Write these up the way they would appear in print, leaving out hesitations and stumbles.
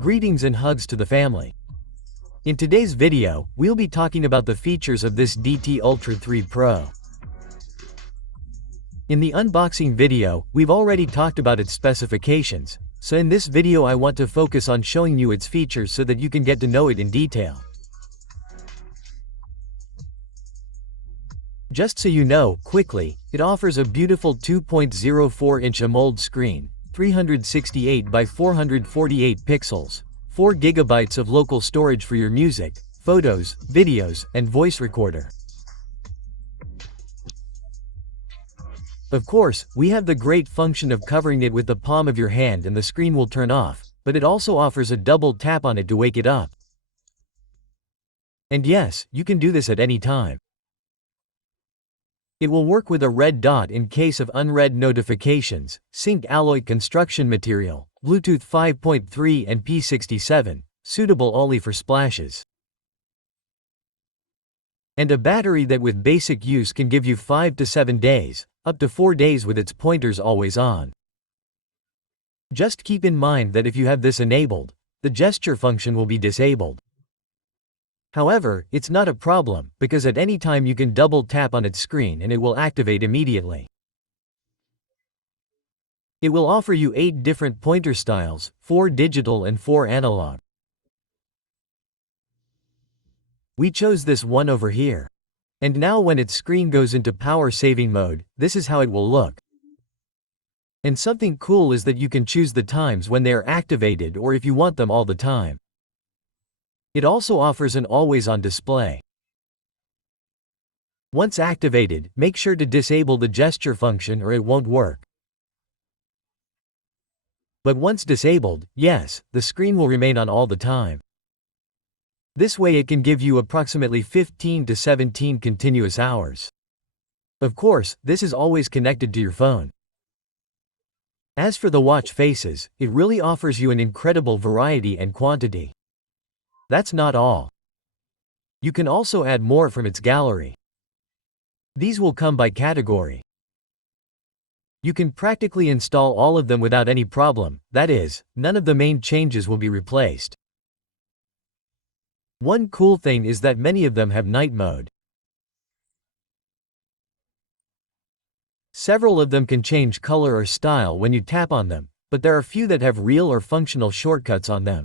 Greetings and hugs to the family. In today's video, we'll be talking about the features of this DT Ultra 3 Pro. In the unboxing video, we've already talked about its specifications, so in this video I want to focus on showing you its features so that you can get to know it in detail. Just so you know, quickly, it offers a beautiful 2.04-inch AMOLED screen, 368 by 448 pixels, 4 GB of local storage for your music, photos, videos, and voice recorder. Of course, we have the great function of covering it with the palm of your hand and the screen will turn off, but it also offers a double tap on it to wake it up. And yes, you can do this at any time. It will work with a red dot in case of unread notifications, zinc alloy construction material, Bluetooth 5.3 and P67, suitable only for splashes. And a battery that with basic use can give you 5 to 7 days, up to 4 days with its pointers always on. Just keep in mind that if you have this enabled, the gesture function will be disabled. However, it's not a problem, because at any time you can double tap on its screen and it will activate immediately. It will offer you 8 different pointer styles, 4 digital and 4 analog. We chose this one over here. And now when its screen goes into power saving mode, this is how it will look. And something cool is that you can choose the times when they are activated or if you want them all the time. It also offers an always-on display. Once activated, make sure to disable the gesture function or it won't work. But once disabled, yes, the screen will remain on all the time. This way it can give you approximately 15 to 17 continuous hours. Of course, this is always connected to your phone. As for the watch faces, it really offers you an incredible variety and quantity. That's not all. You can also add more from its gallery. These will come by category. You can practically install all of them without any problem, that is, none of the main changes will be replaced. One cool thing is that many of them have night mode. Several of them can change color or style when you tap on them, but there are few that have real or functional shortcuts on them.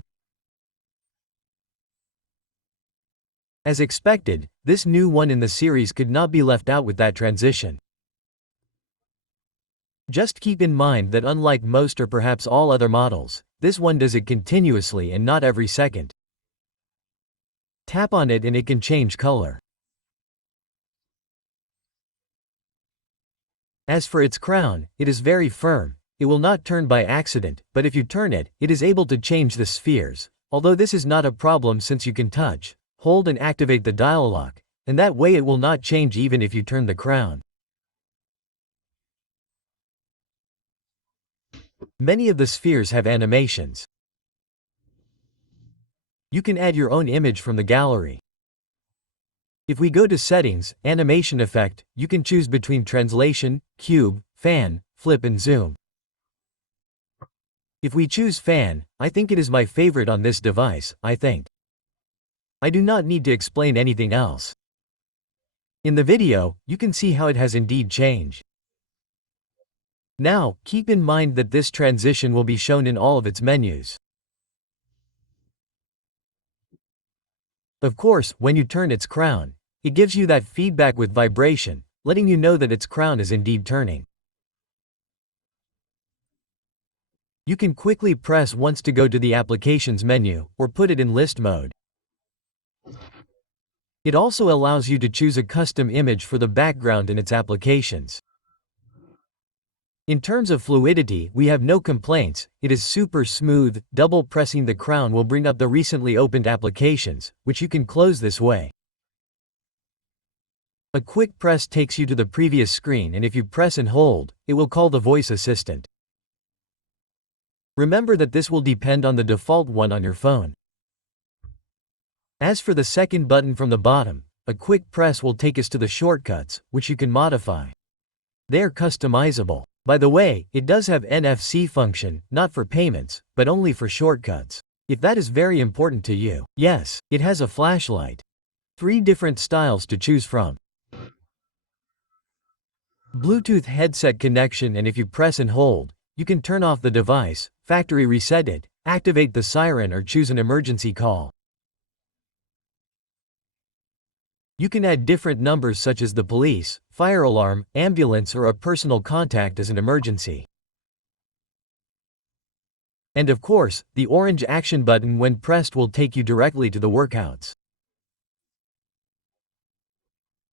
As expected, this new one in the series could not be left out with that transition. Just keep in mind that unlike most or perhaps all other models, this one does it continuously and not every second. Tap on it and it can change color. As for its crown, it is very firm. It will not turn by accident, but if you turn it, it is able to change the spheres, although this is not a problem since you can touch, hold and activate the dial lock, and that way it will not change even if you turn the crown. Many of the spheres have animations. You can add your own image from the gallery. If we go to Settings, Animation Effect, you can choose between Translation, Cube, Fan, Flip and Zoom. If we choose Fan, I think it is my favorite on this device, I do not need to explain anything else. In the video, you can see how it has indeed changed. Now, keep in mind that this transition will be shown in all of its menus. Of course, when you turn its crown, it gives you that feedback with vibration, letting you know that its crown is indeed turning. You can quickly press once to go to the Applications menu, or put it in list mode. It also allows you to choose a custom image for the background in its applications. In terms of fluidity, we have no complaints, it is super smooth. Double pressing the crown will bring up the recently opened applications, which you can close this way. A quick press takes you to the previous screen and if you press and hold, it will call the voice assistant. Remember that this will depend on the default one on your phone. As for the second button from the bottom, a quick press will take us to the shortcuts, which you can modify. They are customizable. By the way, it does have NFC function, not for payments, but only for shortcuts. If that is very important to you. Yes, it has a flashlight. 3 different styles to choose from. Bluetooth headset connection, and if you press and hold, you can turn off the device, factory reset it, activate the siren, or choose an emergency call. You can add different numbers such as the police, fire alarm, ambulance, or a personal contact as an emergency. And of course, the orange action button when pressed will take you directly to the workouts.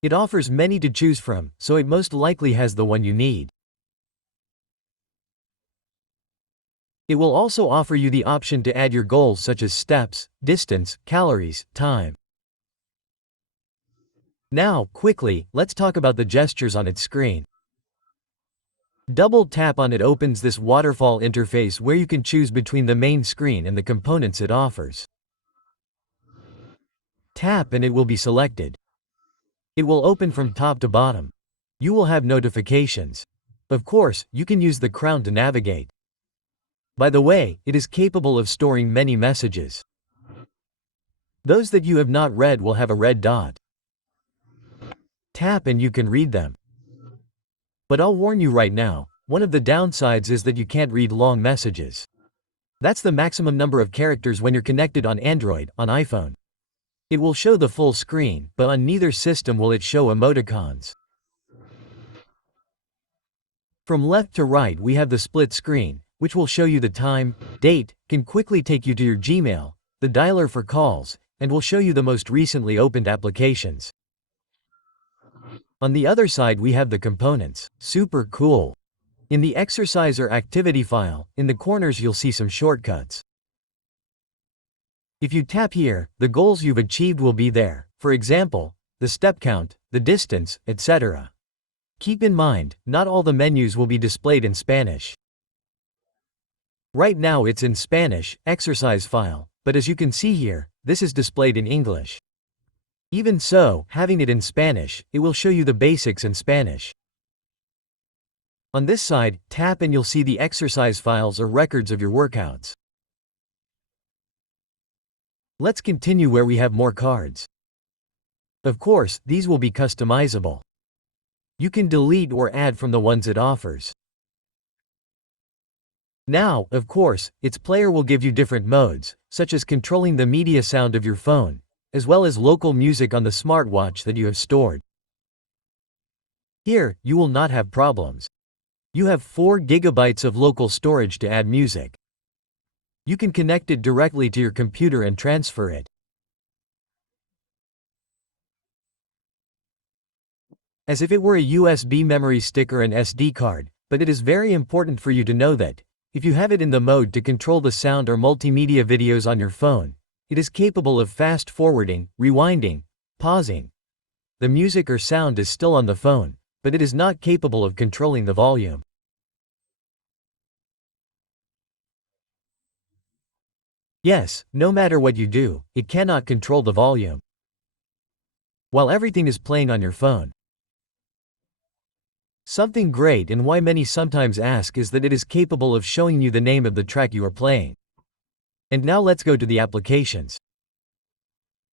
It offers many to choose from, so it most likely has the one you need. It will also offer you the option to add your goals such as steps, distance, calories, time. Now, quickly, let's talk about the gestures on its screen. Double tap on it opens this waterfall interface where you can choose between the main screen and the components it offers. Tap and it will be selected. It will open from top to bottom. You will have notifications. Of course, you can use the crown to navigate. By the way, it is capable of storing many messages. Those that you have not read will have a red dot. Tap and you can read them. But I'll warn you right now, one of the downsides is that you can't read long messages. That's the maximum number of characters when you're connected on Android, on iPhone. It will show the full screen, but on neither system will it show emoticons. From left to right we have the split screen, which will show you the time, date, can quickly take you to your Gmail, the dialer for calls, and will show you the most recently opened applications. On the other side we have the components. Super cool. In the exercise or activity file, in the corners you'll see some shortcuts. If you tap here, the goals you've achieved will be there, for example, the step count, the distance, etc. Keep in mind, not all the menus will be displayed in Spanish. Right now it's in Spanish, exercise file, but as you can see here, this is displayed in English. Even so, having it in Spanish, it will show you the basics in Spanish. On this side, tap and you'll see the exercise files or records of your workouts. Let's continue where we have more cards. Of course, these will be customizable. You can delete or add from the ones it offers. Now, of course, its player will give you different modes, such as controlling the media sound of your phone, as well as local music on the smartwatch that you have stored. Here, you will not have problems. You have 4 GB of local storage to add music. You can connect it directly to your computer and transfer it. As if it were a USB memory stick or an SD card, but it is very important for you to know that, if you have it in the mode to control the sound or multimedia videos on your phone, it is capable of fast forwarding, rewinding, pausing. The music or sound is still on the phone, but it is not capable of controlling the volume. Yes, no matter what you do, it cannot control the volume while everything is playing on your phone. Something great and why many sometimes ask is that it is capable of showing you the name of the track you are playing. And now let's go to the applications.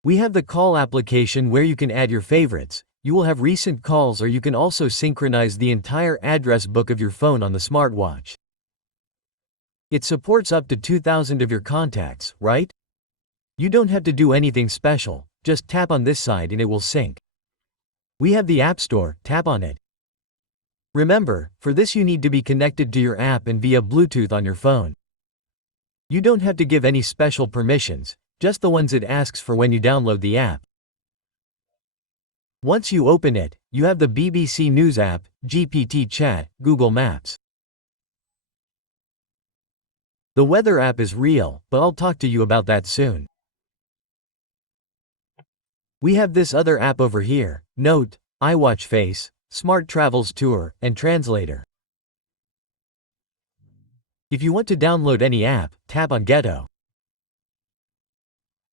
We have the call application where you can add your favorites, you will have recent calls, or you can also synchronize the entire address book of your phone on the smartwatch. It supports up to 2,000 of your contacts, right? You don't have to do anything special, just tap on this side and it will sync. We have the App Store, tap on it. Remember, for this you need to be connected to your app and via Bluetooth on your phone. You don't have to give any special permissions, just the ones it asks for when you download the app. Once you open it, you have the BBC News app, GPT Chat, Google Maps. The weather app is real, but I'll talk to you about that soon. We have this other app over here, Note, iWatch Face, Smart Travels Tour, and Translator. If you want to download any app, tap on Ghetto.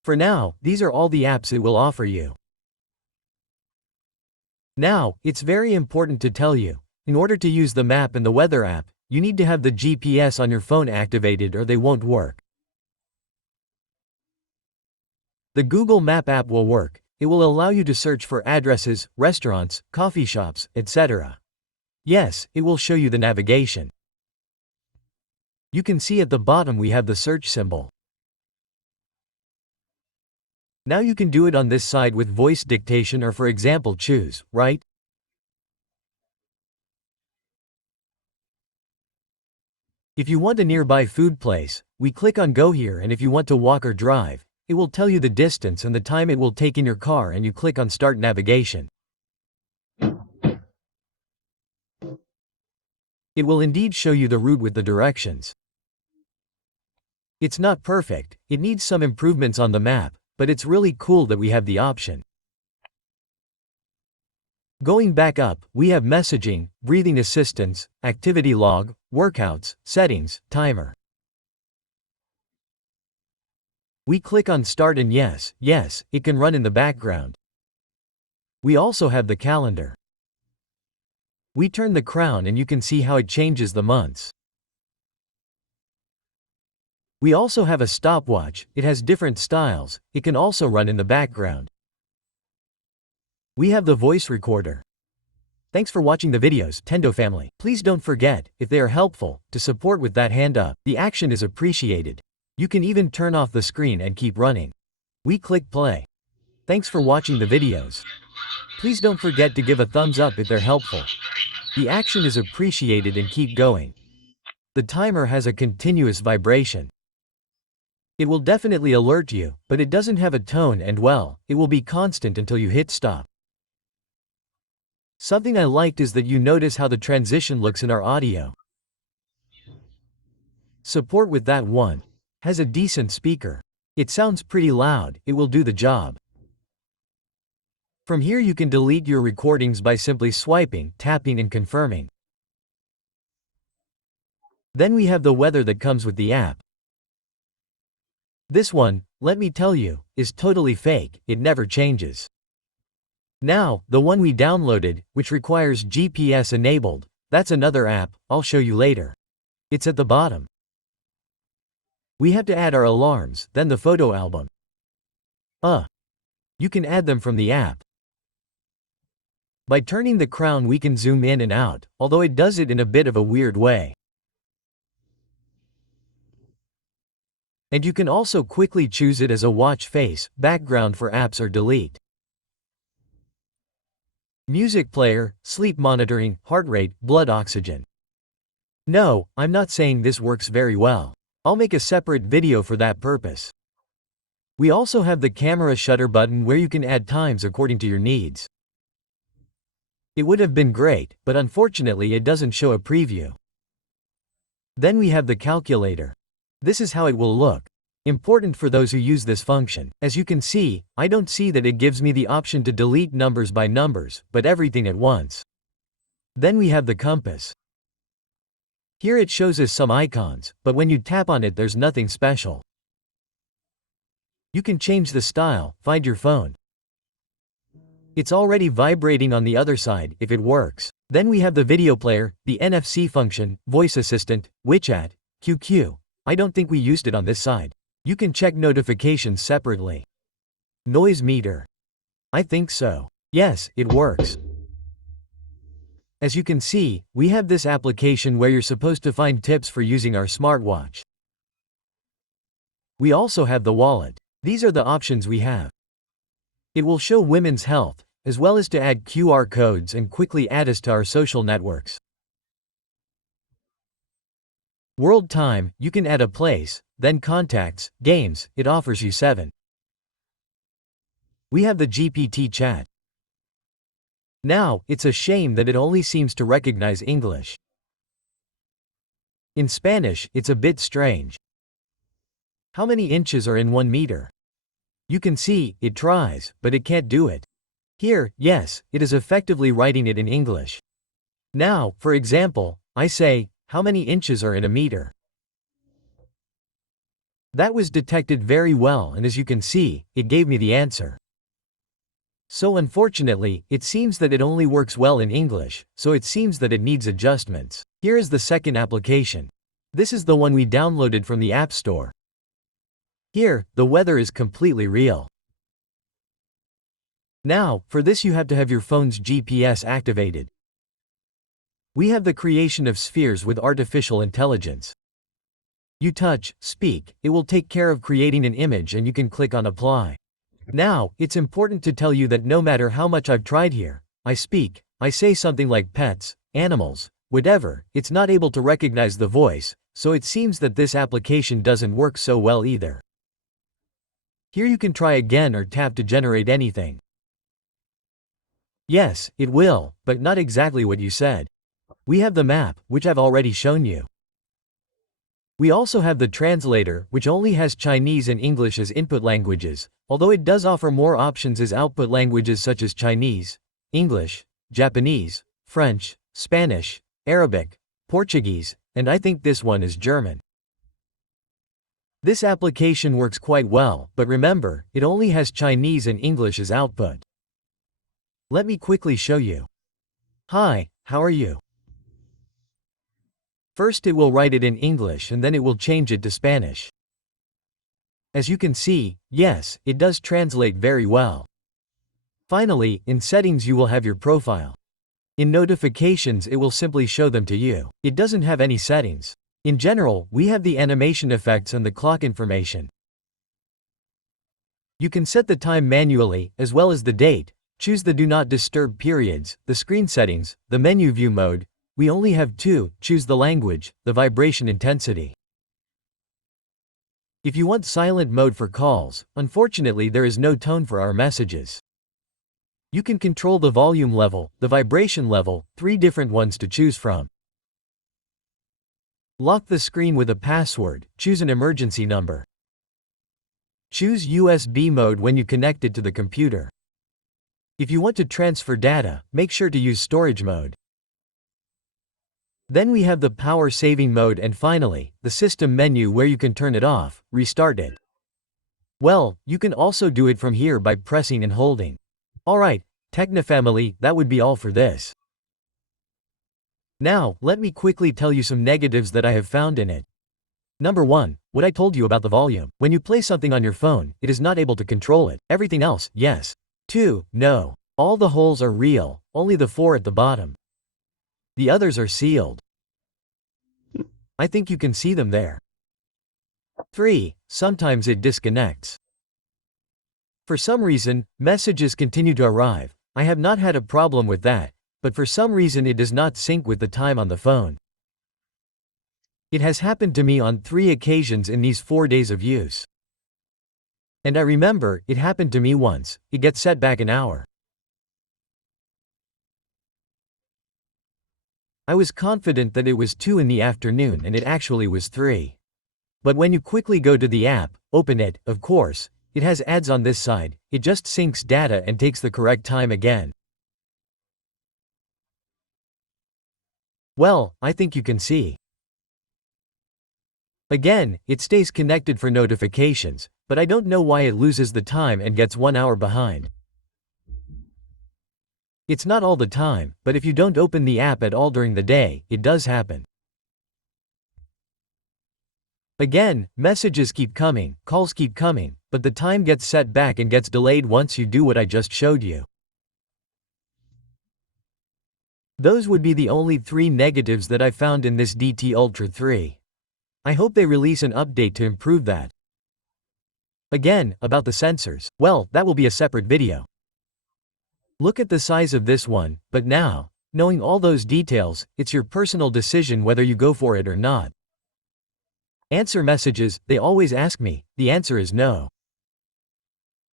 For now, these are all the apps it will offer you. Now, it's very important to tell you, in order to use the map and the weather app, you need to have the GPS on your phone activated or they won't work. The Google Map app will work. It will allow you to search for addresses, restaurants, coffee shops, etc. Yes, it will show you the navigation. You can see at the bottom we have the search symbol. Now you can do it on this side with voice dictation or for example choose, right? If you want a nearby food place, we click on go here, and if you want to walk or drive, it will tell you the distance and the time it will take in your car, and you click on start navigation. It will indeed show you the route with the directions. It's not perfect, it needs some improvements on the map, but it's really cool that we have the option. Going back up, we have messaging, breathing assistance, activity log, workouts, settings, timer. We click on start and yes, it can run in the background. We also have the calendar. We turn the crown and you can see how it changes the months. We also have a stopwatch, it has different styles, it can also run in the background. We have the voice recorder. Thanks for watching the videos, Tendo family. Please don't forget, if they are helpful, to support with that hand up. The action is appreciated. You can even turn off the screen and keep running. We click play. Thanks for watching the videos. Please don't forget to give a thumbs up if they're helpful. The action is appreciated and keep going. The timer has a continuous vibration. It will definitely alert you, but it doesn't have a tone and well, it will be constant until you hit stop. Something I liked is that you notice how the transition looks in our audio. Support with that one. Has a decent speaker. It sounds pretty loud, it will do the job. From here you can delete your recordings by simply swiping, tapping and confirming. Then we have the weather that comes with the app. This one, let me tell you, is totally fake, it never changes. Now, the one we downloaded, which requires GPS enabled, that's another app, I'll show you later. It's at the bottom. We have to add our alarms, then the photo album. You can add them from the app. By turning the crown we can zoom in and out, although it does it in a bit of a weird way. And you can also quickly choose it as a watch face, background for apps or delete. Music player, sleep monitoring, heart rate, blood oxygen. No, I'm not saying this works very well. I'll make a separate video for that purpose. We also have the camera shutter button where you can add times according to your needs. It would have been great, but unfortunately it doesn't show a preview. Then we have the calculator. This is how it will look. Important for those who use this function. As you can see, I don't see that it gives me the option to delete numbers by numbers, but everything at once. Then we have the compass. Here it shows us some icons, but when you tap on it there's nothing special. You can change the style, find your phone. It's already vibrating on the other side, if it works. Then we have the video player, the NFC function, voice assistant, WeChat, QQ. I don't think we used it on this side. You can check notifications separately. Noise meter. I think so. Yes, it works. As you can see, we have this application where you're supposed to find tips for using our smartwatch. We also have the wallet. These are the options we have. It will show women's health, as well as to add QR codes and quickly add us to our social networks. World time, you can add a place, then contacts, games, it offers you 7. We have the GPT chat. Now, it's a shame that it only seems to recognize English. In Spanish, it's a bit strange. How many inches are in 1 meter? You can see, it tries, but it can't do it. Here, yes, it is effectively writing it in English. Now, for example, I say, how many inches are in a meter? That was detected very well, and as you can see, it gave me the answer. So unfortunately, it seems that it only works well in English, so it seems that it needs adjustments. Here is the second application. This is the one we downloaded from the App Store. Here, the weather is completely real. Now, for this you have to have your phone's GPS activated. We have the creation of spheres with artificial intelligence. You touch, speak, it will take care of creating an image and you can click on apply. Now, it's important to tell you that no matter how much I've tried here, I speak, I say something like pets, animals, whatever, it's not able to recognize the voice, so it seems that this application doesn't work so well either. Here you can try again or tap to generate anything. Yes, it will, but not exactly what you said. We have the map, which I've already shown you. We also have the translator, which only has Chinese and English as input languages, although it does offer more options as output languages such as Chinese, English, Japanese, French, Spanish, Arabic, Portuguese, and I think this one is German. This application works quite well, but remember, it only has Chinese and English as output. Let me quickly show you. Hi, how are you? First it will write it in English and then it will change it to Spanish. As you can see, yes, it does translate very well. Finally, in settings you will have your profile. In notifications it will simply show them to you. It doesn't have any settings. In general, we have the animation effects and the clock information. You can set the time manually, as well as the date. Choose the Do Not Disturb periods, the screen settings, the menu view mode. We only have two. Choose the language, the vibration intensity. If you want silent mode for calls, unfortunately there is no tone for our messages. You can control the volume level, the vibration level, 3 different ones to choose from. Lock the screen with a password, choose an emergency number. Choose USB mode when you connect it to the computer. If you want to transfer data, make sure to use storage mode. Then we have the power saving mode and finally, the system menu where you can turn it off, restart it. Well, you can also do it from here by pressing and holding. Alright, Technofamily, that would be all for this. Now, let me quickly tell you some negatives that I have found in it. Number 1, what I told you about the volume. When you play something on your phone, it is not able to control it. Everything else, yes. 2, no. All the holes are real, only the 4 at the bottom. The others are sealed. I think you can see them there. 3, sometimes it disconnects. For some reason, messages continue to arrive. I have not had a problem with that, but for some reason it does not sync with the time on the phone. It has happened to me on 3 occasions in these 4 days of use. And I remember, it happened to me once, it gets set back an hour. I was confident that it was 2 in the afternoon and it actually was 3. But when you quickly go to the app, open it, of course, it has ads on this side, it just syncs data and takes the correct time again. Well, I think you can see. Again, it stays connected for notifications, but I don't know why it loses the time and gets 1 hour behind. It's not all the time, but if you don't open the app at all during the day, it does happen. Again, messages keep coming, calls keep coming, but the time gets set back and gets delayed once you do what I just showed you. Those would be the only 3 negatives that I found in this DT Ultra 3. I hope they release an update to improve that. Again, about the sensors, well, that will be a separate video. Look at the size of this one, but now, knowing all those details, it's your personal decision whether you go for it or not. Answer messages, they always ask me, the answer is no.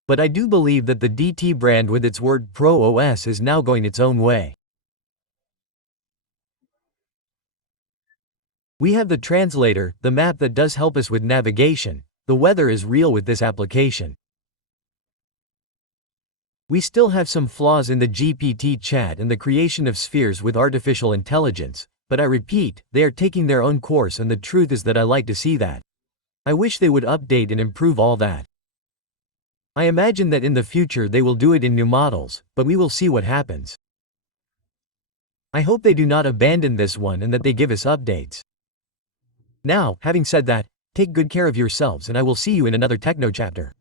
But I do believe that the DT brand with its word Pro OS is now going its own way. We have the translator, the map that does help us with navigation. The weather is real with this application. We still have some flaws in the GPT chat and the creation of spheres with artificial intelligence, but I repeat, they are taking their own course and the truth is that I like to see that. I wish they would update and improve all that. I imagine that in the future they will do it in new models, but we will see what happens. I hope they do not abandon this one and that they give us updates. Now, having said that, take good care of yourselves and I will see you in another Techno chapter.